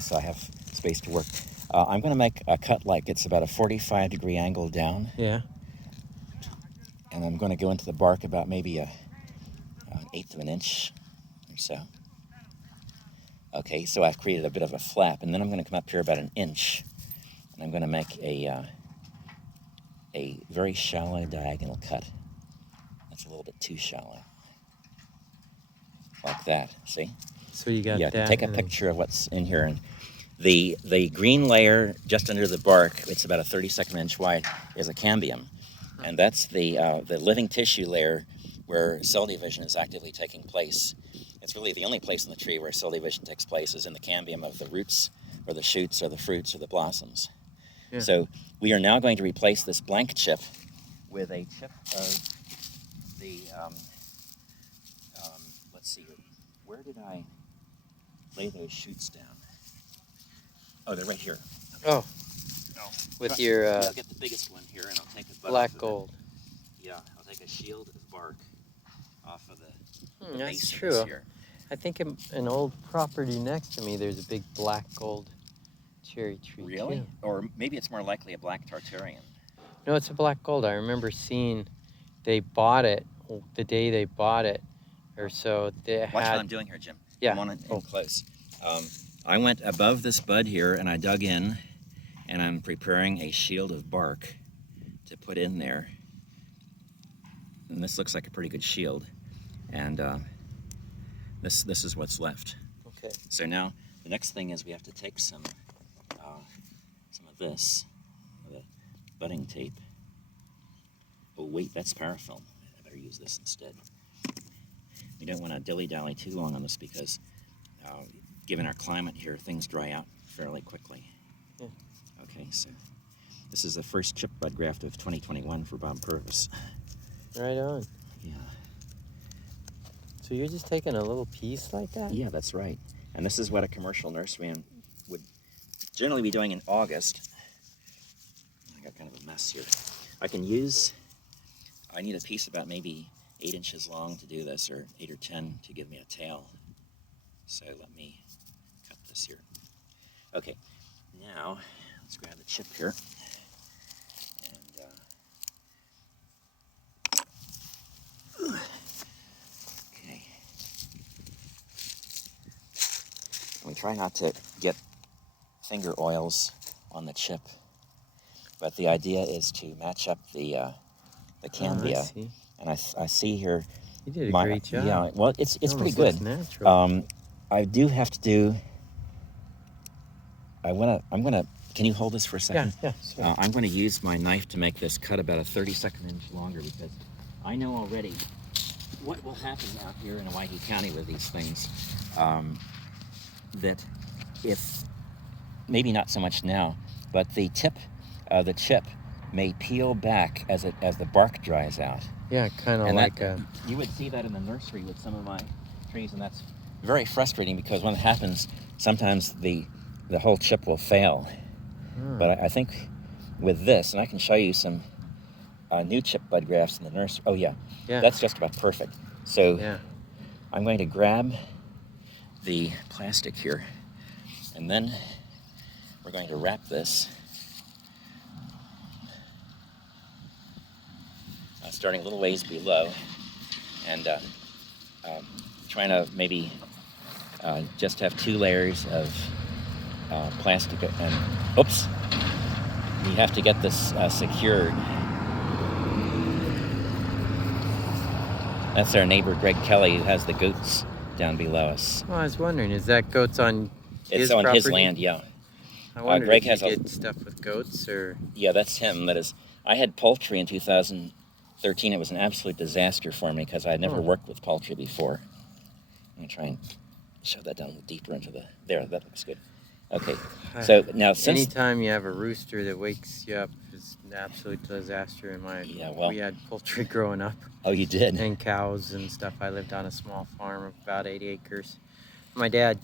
so I have space to work. I'm going to make a cut like it's about a 45-degree angle down. Yeah. And I'm going to go into the bark about maybe an eighth of an inch or so. Okay, so I've created a bit of a flap, and then I'm going to come up here about an inch, and I'm going to make a very shallow diagonal cut. That's a little bit too shallow. Like that, see? So you got that. Yeah, take a picture of what's in here. And the green layer just under the bark, it's about a 32nd inch wide, is a cambium. And that's the living tissue layer where cell division is actively taking place. It's really the only place in the tree where cell division takes place is in the cambium of the roots or the shoots or the fruits or the blossoms. Yeah. So we are now going to replace this blank chip with a chip of the, let's see here, where did I lay those shoots down? Oh, they're right here. Okay. Oh, no. With your... I'll get the biggest one here, and I'll take a black gold. Yeah, I'll take a shield of bark off of the that's base true. of this here. I think in an old property next to me, there's a big black gold cherry tree. Really? Too. Or maybe it's more likely a black Tartarian. No, it's a black gold. I remember seeing they bought it the day they bought it, or so. They Watch what I'm doing here, Jim. Yeah. I want it in close. I went above this bud here, and I dug in, and I'm preparing a shield of bark to put in there. And this looks like a pretty good shield. And this is what's left. Okay. So now the next thing is we have to take some of this, the budding tape. Oh wait, that's parafilm. I better use this instead. We don't want to dilly-dally too long on this because given our climate here, things dry out fairly quickly. Yeah. Okay, so this is the first chip bud graft of 2021 for Bob Purvis. Right on. Yeah. So you're just taking a little piece like that? Yeah, that's right. And this is what a commercial nurseryman would generally be doing in August. I got kind of a mess here. I need a piece about maybe 8 inches long to do this, or 8 or 10 to give me a tail. So let me cut this here. Okay, now let's grab the chip here. And okay. We try not to get finger oils on the chip, but the idea is to match up the cambia. I see. And I see here. You did a great job. Yeah, well, it's pretty good. Natural. I do have to do. I'm gonna. Can you hold this for a second? Yeah. Sure. I'm going to use my knife to make this cut about a 32nd inch longer because I know already what will happen out here in Hawaii County with these things. That if maybe not so much now, but the chip may peel back as the bark dries out. Yeah, kind of like you would see that in the nursery with some of my trees, and that's very frustrating because when it happens, sometimes the whole chip will fail. But I think with this, and I can show you some new chip bud grafts in the nursery. Oh yeah, that's just about perfect. So I'm going to grab the plastic here, and then we're going to wrap this. Starting a little ways below, and trying to maybe just have 2 layers of plastic. And oops, you have to get this secured. That's our neighbor Greg Kelly, who has the goats down below us. Well, I was wondering, is that goats on his property? It's on his land, yeah. I wonder Greg if has you get stuff with goats, or... Yeah, that's him. That is, I had poultry in 2013. It was an absolute disaster for me because I had never worked with poultry before. Let me try and shove that down a little deeper into the... There, that looks good. Okay, so now since... Anytime you have a rooster that wakes you up is an absolute disaster in my... Yeah, well... We had poultry growing up. Oh, you did? And cows and stuff. I lived on a small farm of about 80 acres. My dad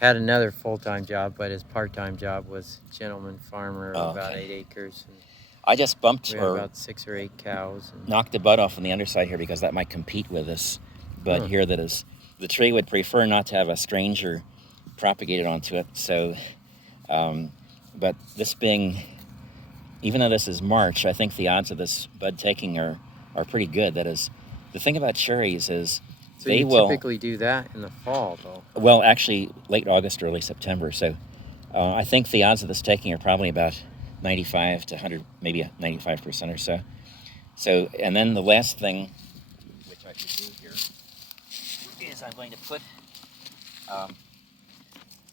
had another full-time job, but his part-time job was gentleman farmer of about 8 acres. And I just bumped we had about 6 or 8 cows. And knocked the bud off on the underside here because that might compete with this bud here that is... The tree would prefer not to have a stranger propagated onto it, so But this being, even though this is March, I think the odds of this bud taking are pretty good. That is, the thing about cherries is So they you will typically do that in the fall, though. well, actually late August, early September. So I think the odds of this taking are probably about 95 to 100, maybe 95% or so. So, and then the last thing, which I should do here, is I'm going to put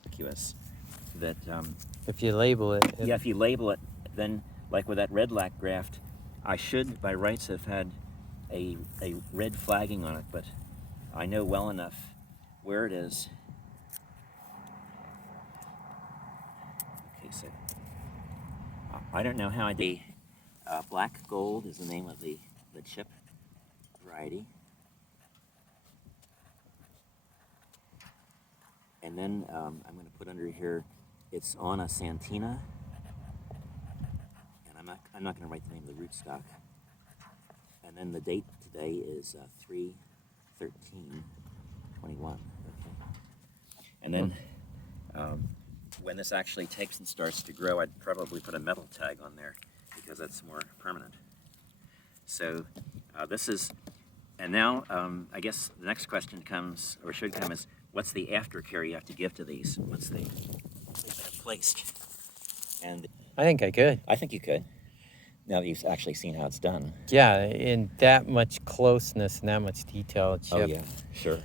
conspicuous that If you label it. yeah, if you label it, then like with that red lac graft, I should by rights have had a red flagging on it, but I know well enough where it is. Okay, so I don't know how I do. Black gold is the name of the chip variety. And then I'm going to put under here, it's on a Santina. And I'm not going to write the name of the rootstock. And then the date today is 3/13/21. Okay. And then when this actually takes and starts to grow, I'd probably put a metal tag on there because that's more permanent. So this is, and now I guess the next question comes, or should come, is what's the aftercare you have to give to these once they've been placed? And I think I could. I think you could, now that you've actually seen how it's done. Yeah, in that much closeness and that much detail. It's Oh yeah, sure.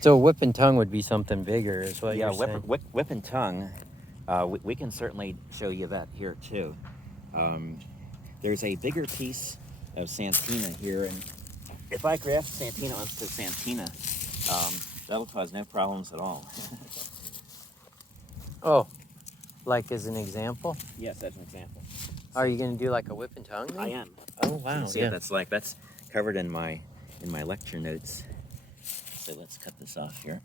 So whip and tongue would be something bigger, is what you're saying. Whip and tongue, we can certainly show you that here too. There's a bigger piece of Santina here, and if I graft Santina onto Santina, that'll cause no problems at all. Oh, like as an example? Yes, that's an example. Are you going to do like a whip and tongue then? I am. Oh, wow. See Yeah. what that's like. That's covered in my lecture notes. So let's cut this off here.